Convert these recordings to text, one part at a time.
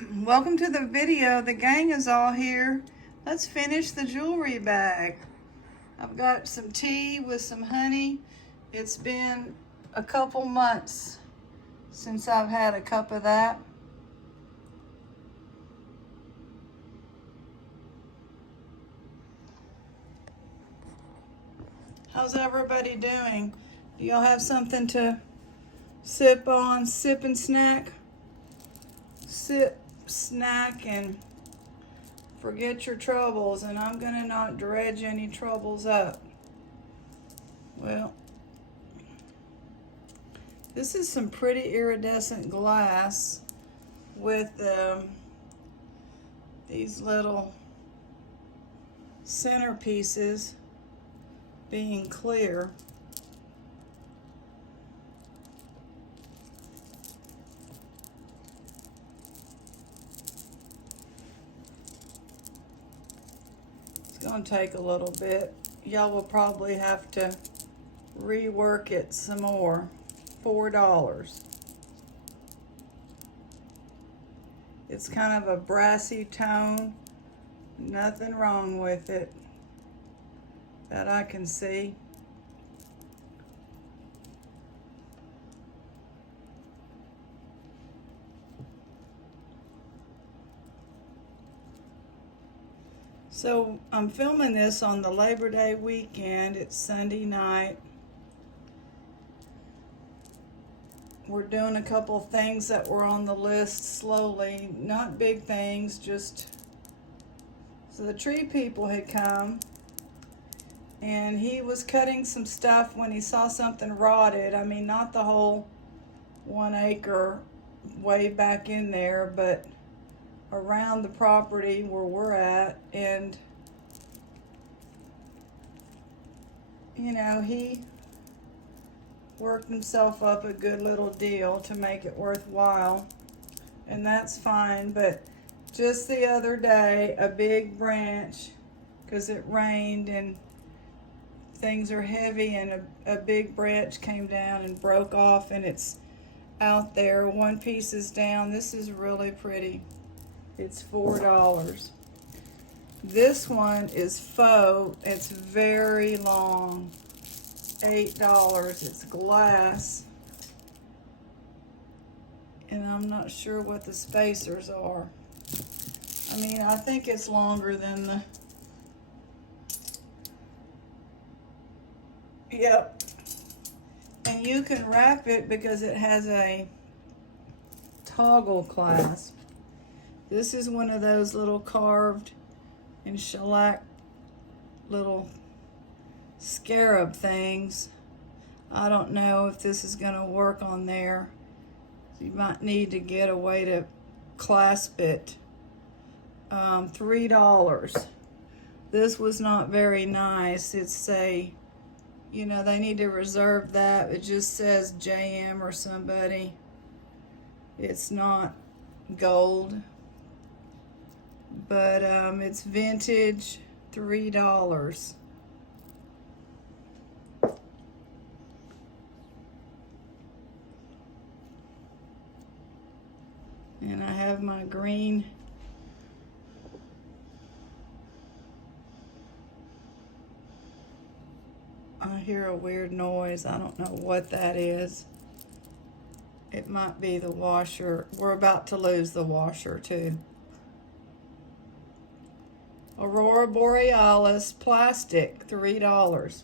Welcome to the video. The gang is all here. Let's finish the jewelry bag. I've got some tea with some honey. It's been a couple months since I've had a cup of that. How's everybody doing? Do y'all have something to sip on, sip and snack? Sip, snack, and forget your troubles, and I'm gonna not dredge any troubles up. Well, this is some pretty iridescent glass with these little centerpieces being clear. It's gonna take a little bit. Y'all will probably have to rework it some more. $4. It's kind of a brassy tone. Nothing wrong with it that I can see. So I'm filming this on the Labor Day weekend. It's Sunday night. We're doing a couple things that were on the list slowly. Not big things, just... So the tree people had come, and he was cutting some stuff when he saw something rotted. I mean, not the whole 1 acre way back in there, but around the property where we're at. And you know, he worked himself up a good little deal to make it worthwhile, and that's fine. But just the other day, a big branch, because it rained and things are heavy, and a big branch came down and broke off, and it's out there. One piece is down. This is really pretty. It's $4. This one is faux. It's very long. $8. It's glass. And I'm not sure what the spacers are. I mean, I think it's longer than the... Yep. And you can wrap it because it has a toggle clasp. This is one of those little carved and shellac little scarab things. I don't know if this is going to work on there. You might need to get a way to clasp it. $3. This was not very nice. It's a, you know, they need to reserve that. It just says JM or somebody. It's not gold, but it's vintage. $3. And I have my green I hear a weird noise. I don't know what that is. It might be the washer. We're about to lose the washer too. Aurora Borealis plastic, $3.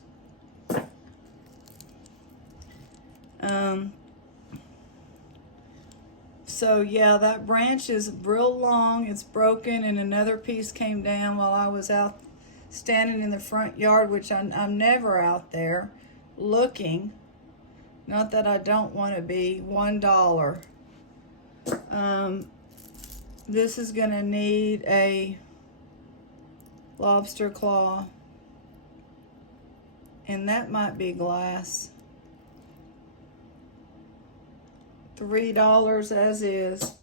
So yeah, that branch is real long. It's broken, and another piece came down while I was out standing in the front yard, which I'm never out there looking. Not that I don't want to be. $1. This is gonna need a lobster claw, and that might be glass. $3 as is.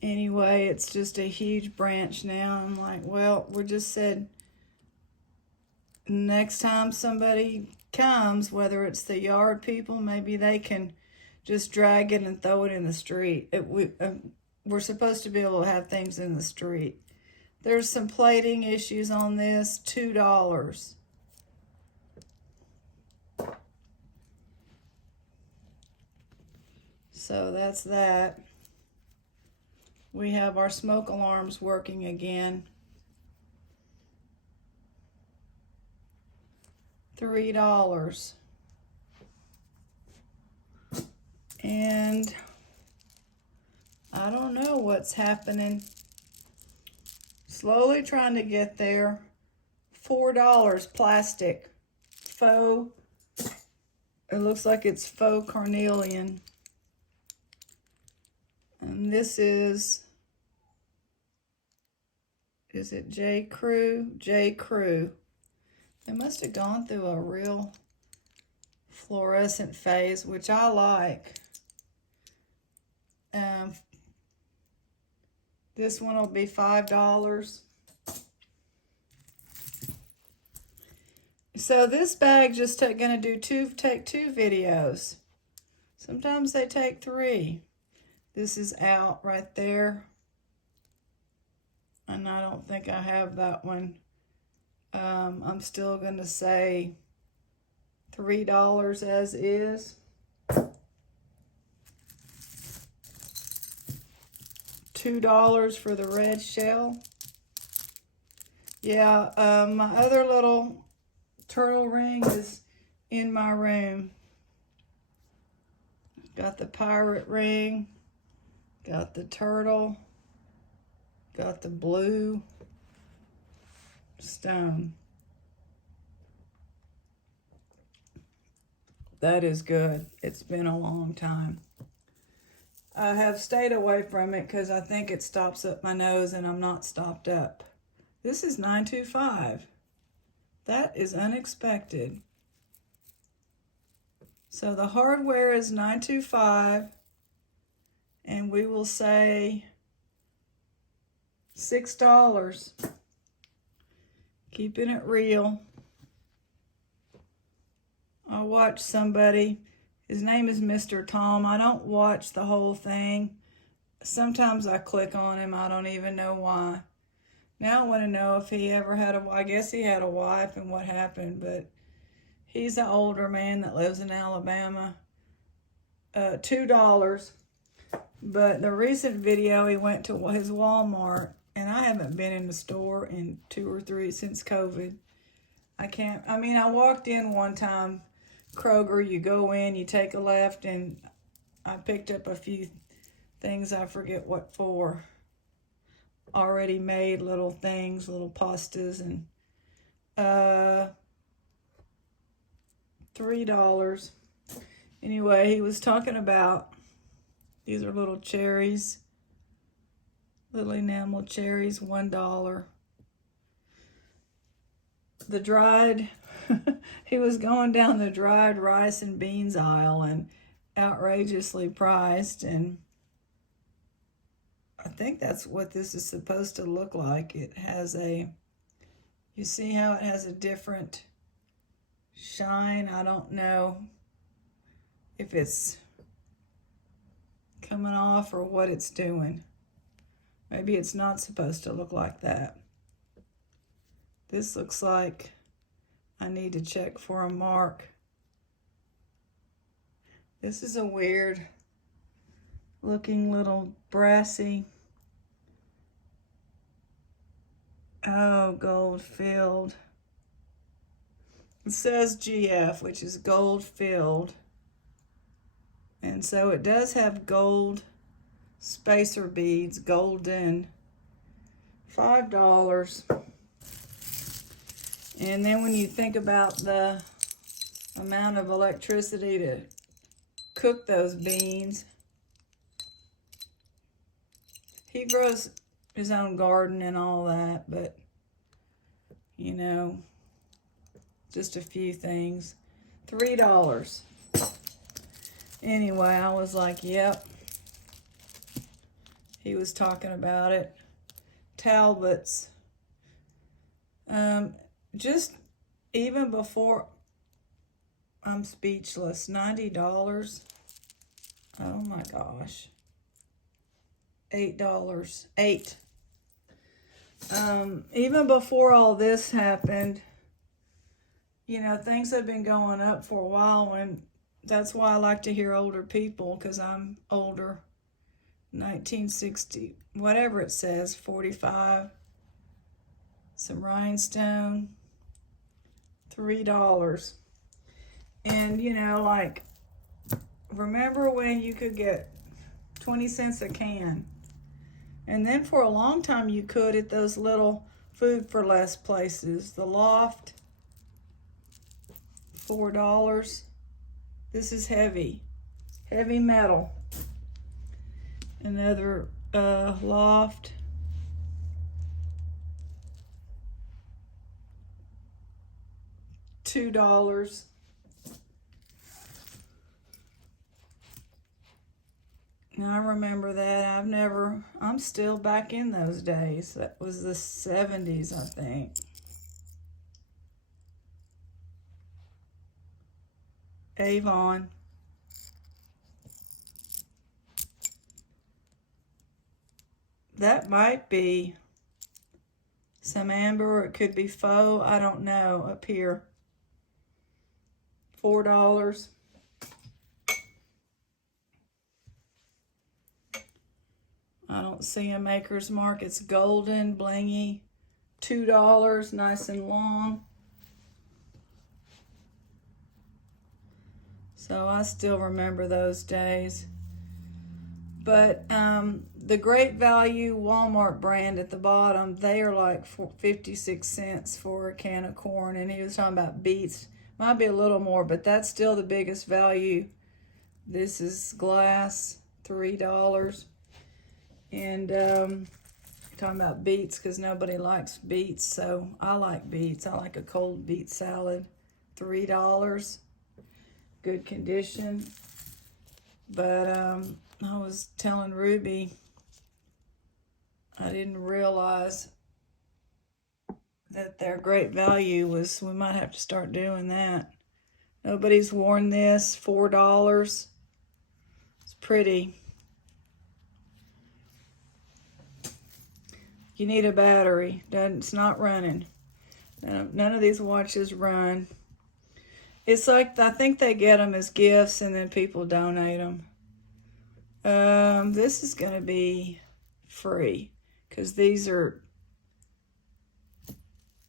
Anyway, it's just a huge branch now. I'm like, well, we just said next time somebody comes, whether it's the yard people, maybe they can just drag it and throw it in the street. we're supposed to be able to have things in the street. There's some plating issues on this, $2. So that's that. We have our smoke alarms working again. $3. And I don't know what's happening. Slowly trying to get there. $4 plastic. Faux. It looks like it's faux carnelian. And this is it J. Crew? J. Crew. They must have gone through a real fluorescent phase, which I like. This one will be $5. So this bag just gonna take two videos. Sometimes they take 3. This is out right there. And I don't think I have that one. I'm still gonna say $3 as is. $2 for the red shell. Yeah, my other little turtle ring is in my room. Got the pirate ring, got the turtle, got the blue stone. That is good. It's been a long time. I have stayed away from it because I think it stops up my nose and I'm not stopped up. This is $9.25. That is unexpected. So the hardware is $9.25, and we will say $6. Keeping it real. I watched somebody, his name is Mr. Tom. I don't watch the whole thing. Sometimes I click on him, I don't even know why. Now I want to know if he ever had I guess he had a wife and what happened, but he's an older man that lives in Alabama. $2. But the recent video, he went to his Walmart, and I haven't been in the store in 2 or 3 since COVID. I walked in one time, Kroger, you go in, you take a left, and I picked up a few things, I forget what for. Already made little things, little pastas, and $3. Anyway, he was talking about, these are little cherries, little enamel cherries, $1. The dried, he was going down the dried rice and beans aisle and outrageously priced, and I think that's what this is supposed to look like. It has you see how it has a different shine? I don't know if it's coming off or what it's doing. Maybe it's not supposed to look like that. This looks like I need to check for a mark. This is a weird looking little brassy. Oh, gold filled. It says GF, which is gold filled. And so it does have gold spacer beads, golden. $5. And then when you think about the amount of electricity to cook those beans, he grows his own garden and all that, but you know, just a few things. $3. Anyway, I was like, yep. He was talking about it. Talbots. Just even before, I'm speechless. $90. Oh my gosh. $8. Eight. Even before all this happened, you know, things have been going up for a while, and that's why I like to hear older people, because I'm older. 1960, whatever it says, 45. Some rhinestone, $3. And, you know, like, remember when you could get 20 cents a can? And then for a long time you could at those little food for less places. The Loft, $4. This is heavy metal. Another Loft, $2. Now I remember that. I'm still back in those days. That was the 70s, I think. Avon. That might be some amber, or it could be faux. I don't know. Up here, $4. I don't see a Maker's Mark. It's golden, blingy, $2, nice and long. So I still remember those days. But the Great Value Walmart brand at the bottom, they are like 56 cents for a can of corn. And he was talking about beets. Might be a little more, but that's still the biggest value. This is glass, $3. And talking about beets, because nobody likes beets, so I like beets. I like a cold beet salad. $3. Good condition. But I was telling Ruby, I didn't realize that their Great Value was, we might have to start doing that. Nobody's worn this, $4. It's pretty. You need a battery. It's not running. None of these watches run. It's like, I think they get them as gifts and then people donate them. This is going to be free, because these are,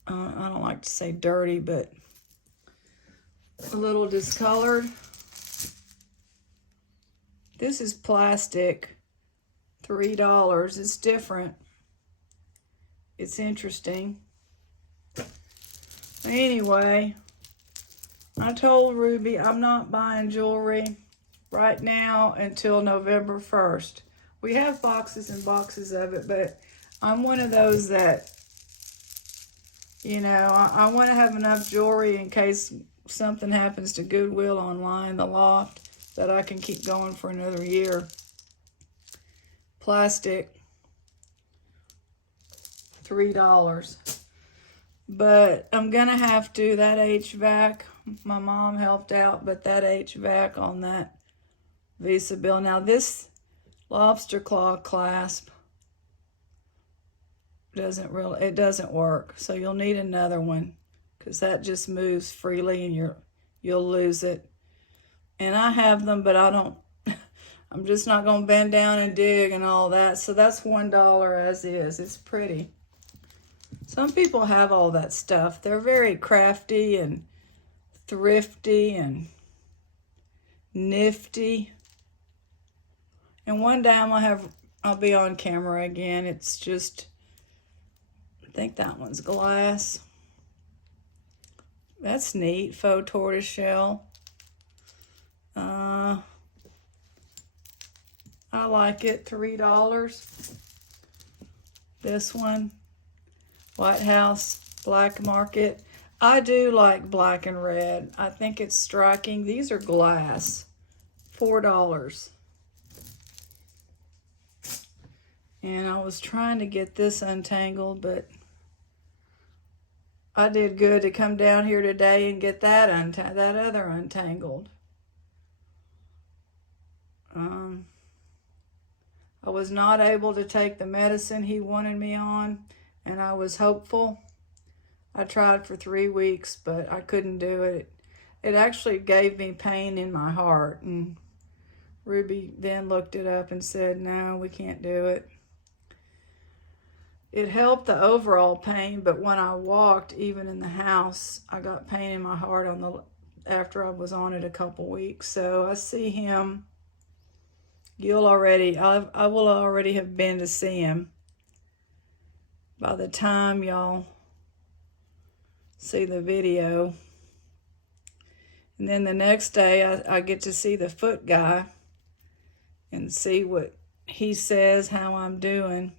I don't like to say dirty, but a little discolored. This is plastic, $3. It's different. It's interesting. Anyway, I told Ruby I'm not buying jewelry right now until November 1st. We have boxes and boxes of it, but I'm one of those that, you know, I want to have enough jewelry in case something happens to Goodwill online, the Loft, that I can keep going for another year. Plastic, $3. But I'm gonna have to, that HVAC, my mom helped out, but that HVAC on that Visa bill. Now this lobster claw clasp it doesn't work. So you'll need another one, because that just moves freely and you'll lose it. And I have them, but I don't, I'm just not gonna bend down and dig and all that. So that's $1 as is. It's pretty. Some people have all that stuff. They're very crafty and thrifty and nifty. And one day I'll be on camera again. It's just, I think that one's glass. That's neat, faux tortoiseshell. I like it, $3. This one, White House Black Market. I do like black and red. I think it's striking. These are glass, $4. And I was trying to get this untangled, but I did good to come down here today and get that other untangled. I was not able to take the medicine he wanted me on, and I was hopeful. I tried for 3 weeks, but I couldn't do it. It actually gave me pain in my heart, and Ruby then looked it up and said, no, we can't do it. It helped the overall pain, but when I walked, even in the house, I got pain in my heart after I was on it a couple weeks. So I see him. I will already have been to see him by the time y'all see the video. And then the next day I get to see the foot guy and see what he says, how I'm doing.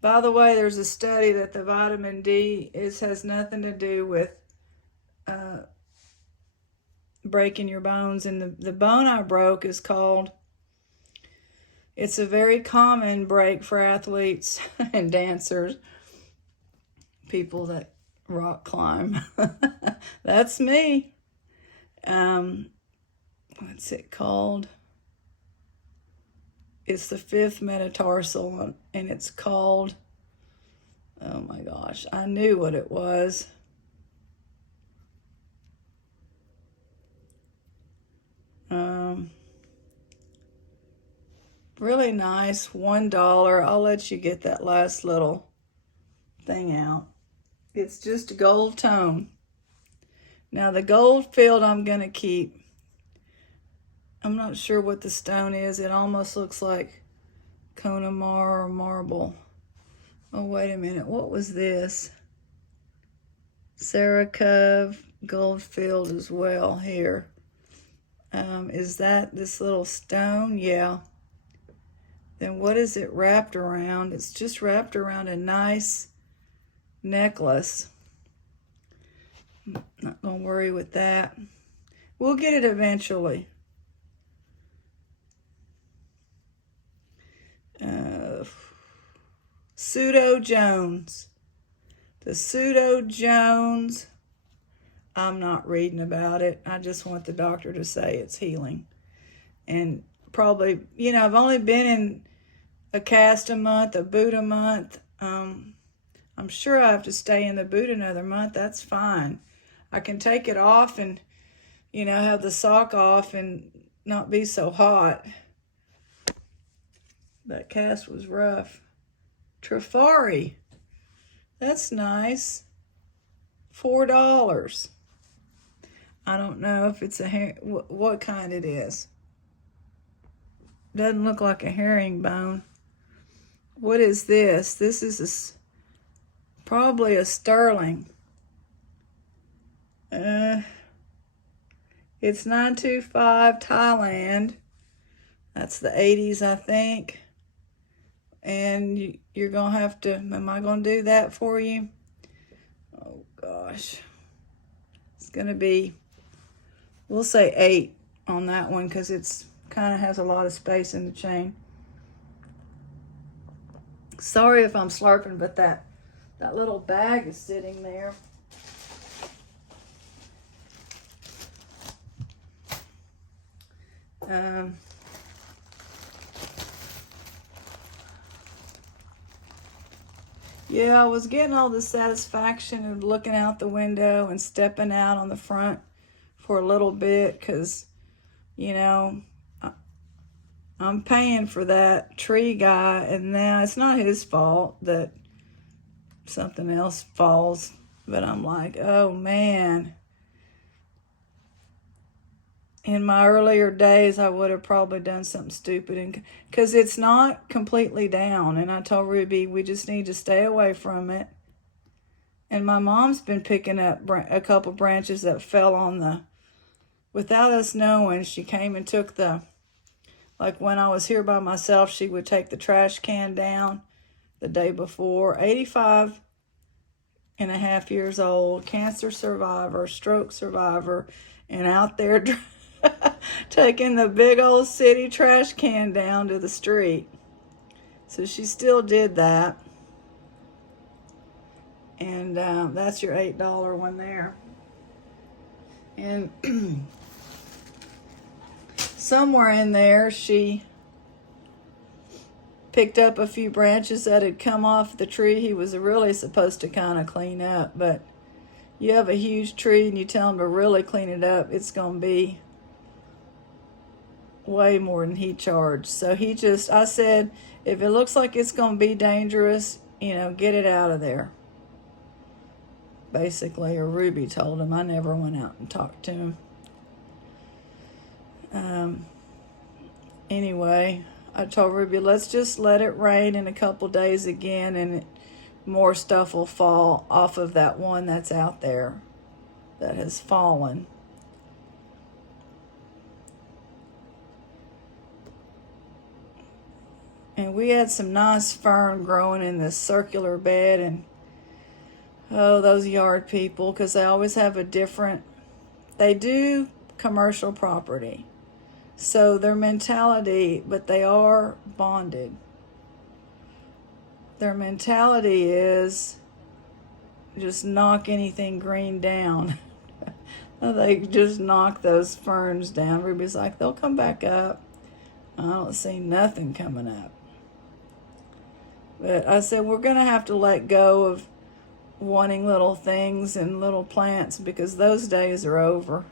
By the way, there's a study that the vitamin D has nothing to do with breaking your bones. And the bone I broke is called, it's a very common break for athletes and dancers, people that rock climb. That's me. What's it called? It's the 5th metatarsal, and it's called, oh my gosh, I knew what it was. Really nice, $1. I'll let you get that last little thing out. It's just gold tone. Now the gold field I'm going to keep. I'm not sure what the stone is. It almost looks like Connemara or marble. Oh, wait a minute. What was this? Saracov gold field as well here. Is that this little stone? Yeah. Then what is it wrapped around? It's just wrapped around a nice necklace. Not gonna worry with that. We'll get it eventually. Pseudo Jones. The Pseudo Jones. I'm not reading about it. I just want the doctor to say it's healing. And probably, you know, I've only been in a cast a month, a boot a month. I'm sure I have to stay in the boot another month. That's fine. I can take it off and, you know, have the sock off and not be so hot. That cast was rough. Trifari. That's nice. $4. I don't know if it's what kind it is. Doesn't look like a herringbone. What is this? This is probably a sterling. It's 925 Thailand. That's the 80s, I think. And you're going to have to, am I going to do that for you? Oh, gosh. It's going to be, we'll say 8 on that one because it's kind of has a lot of space in the chain. Sorry if I'm slurping, but that little bag is sitting there. Yeah, I was getting all the satisfaction of looking out the window and stepping out on the front for a little bit because, you know, I'm paying for that tree guy, and now it's not his fault that something else falls, but I'm like, oh man. In my earlier days, I would have probably done something stupid, and because it's not completely down, and I told Ruby we just need to stay away from it. And my mom's been picking up a couple branches that fell on without us knowing. She came and took like when I was here by myself, she would take the trash can down the day before. 85 and a half years old, cancer survivor, stroke survivor, and out there taking the big old city trash can down to the street. So she still did that. And that's your $8 one there. And somewhere in there, she picked up a few branches that had come off the tree he was really supposed to kind of clean up. But you have a huge tree and you tell him to really clean it up, it's going to be way more than he charged. So I said, if it looks like it's going to be dangerous, get it out of there. Basically, or Ruby told him. I never went out and talked to him. Anyway, I told Ruby, let's just let it rain in a couple days again, and more stuff will fall off of that one that's out there that has fallen. And we had some nice fern growing in this circular bed, and those yard people, because they always have they do commercial property. So their mentality, but they are bonded. Their mentality is just knock anything green down. They just knock those ferns down. Ruby's like, they'll come back up. I don't see nothing coming up. But I said, we're going to have to let go of wanting little things and little plants, because those days are over.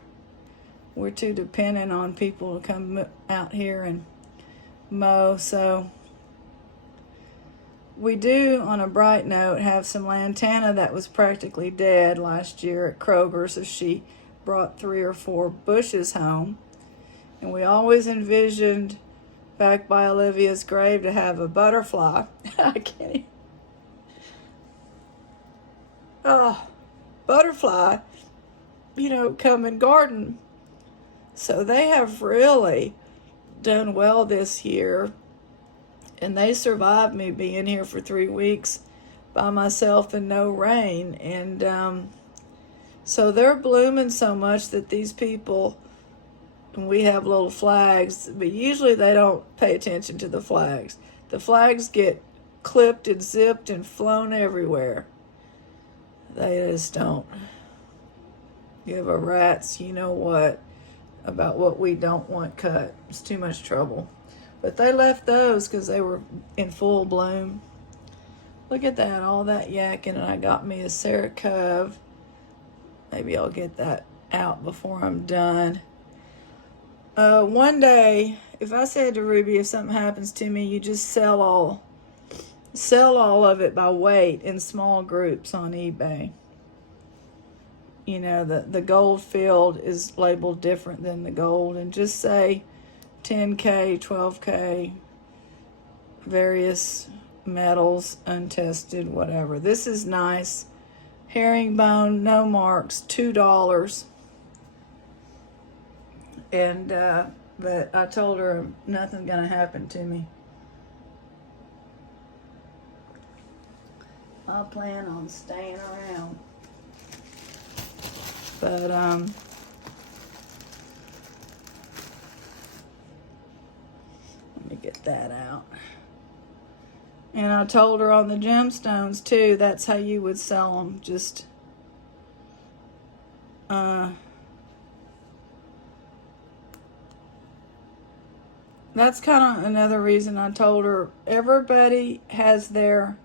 We're too dependent on people to come out here and mow. So we do, on a bright note, have some lantana that was practically dead last year at Kroger, so she brought 3 or 4 bushes home. And we always envisioned back by Olivia's grave to have a butterfly. I can't even. Oh, butterfly, come and garden. So they have really done well this year, and they survived me being here for 3 weeks by myself and no rain. And so they're blooming so much that these people, and we have little flags, but usually they don't pay attention to the flags. The flags get clipped and zipped and flown everywhere. They just don't give a rat's what about what we don't want cut. It's too much trouble. But they left those because they were in full bloom. Look at that, all that yakking, and I got me a Sarah Cove. Maybe I'll get that out before I'm done. One day, if I said to Ruby, if something happens to me, you just sell all of it by weight in small groups on eBay. The gold field is labeled different than the gold, and just say 10K, 12K, various metals, untested, whatever. This is nice. Herringbone, no marks, $2. And, but I told her nothing's going to happen to me. I plan on staying around. But, let me get that out. And I told her on the gemstones, too, that's how you would sell them. Just, that's kind of another reason I told her everybody has that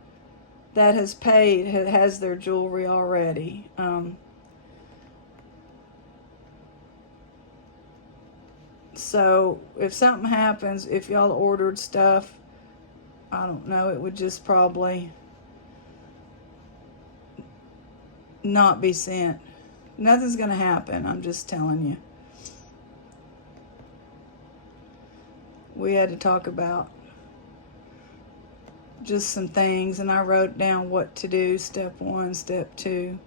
has paid, has their jewelry already. So if something happens, if y'all ordered stuff, I don't know, it would just probably not be sent. Nothing's going to happen, I'm just telling you. We had to talk about just some things, and I wrote down what to do, step 1, step 2,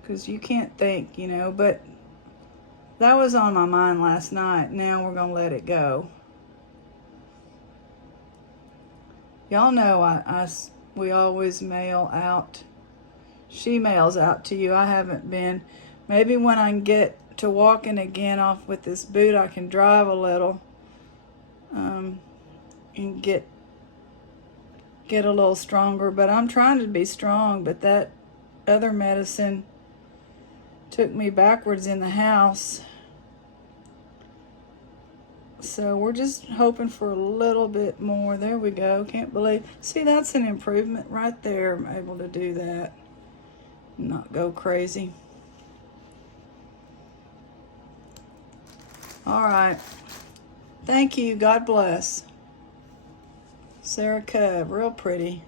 because you can't think, but that was on my mind last night. Now we're going to let it go. Y'all know we always mail out. She mails out to you. I haven't been. Maybe when I can get to walking again off with this boot, I can drive a little and get a little stronger. But I'm trying to be strong, but that other medicine took me backwards in the house. So we're just hoping for a little bit more. There we go. Can't believe. See, that's an improvement right there. I'm able to do that. Not go crazy. All right. Thank you. God bless. Sarah Cub, real pretty.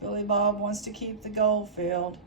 Billy Bob wants to keep the gold field.